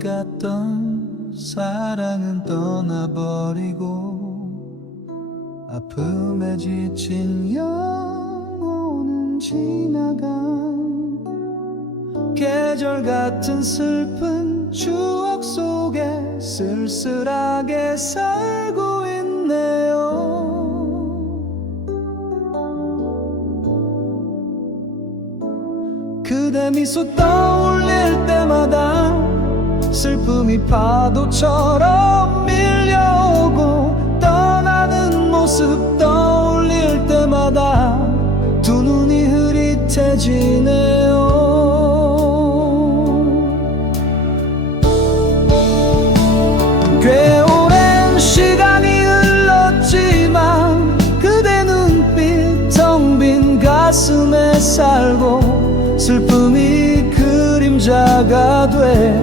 것 같던 사랑은 떠나버리고 아픔에 지친 영혼은 지나간 계절 같은 슬픈 추억 속에 쓸쓸하게 살고 있네요. 그대 미소 떠올릴 때마다 슬픔이 파도처럼 밀려오고 떠나는 모습 떠올릴 때마다 두 눈이 흐릿해지네요. 가슴에 살고 슬픔이 그림자가 돼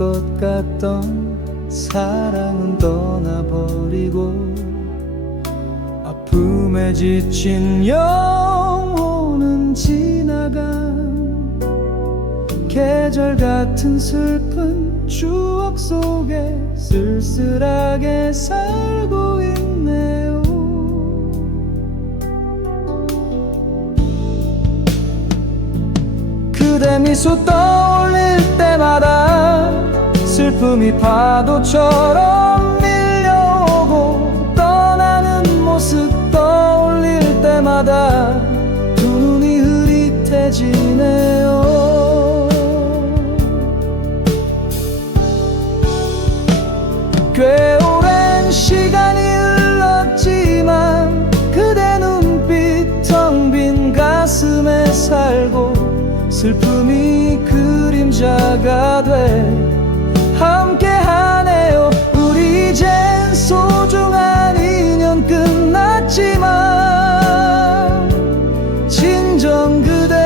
것 같던 사랑은 떠나버리고 아픔에 지친 영혼은 지나간 계절 같은 슬픈 추억 속에 쓸쓸하게 살고 있네요. 그대 미소 떠올릴 때마다 슬픔이 파도처럼 밀려오고 떠나는 모습 떠올릴 때마다 두 눈이 흐릿해지네요. 꽤 오랜 시간이 흘렀지만 그대 눈빛 텅 빈 가슴에 살고 슬픔이 그림자가 돼 함께하네요. 우리 이젠 소중한 인연 끝났지만 진정 그대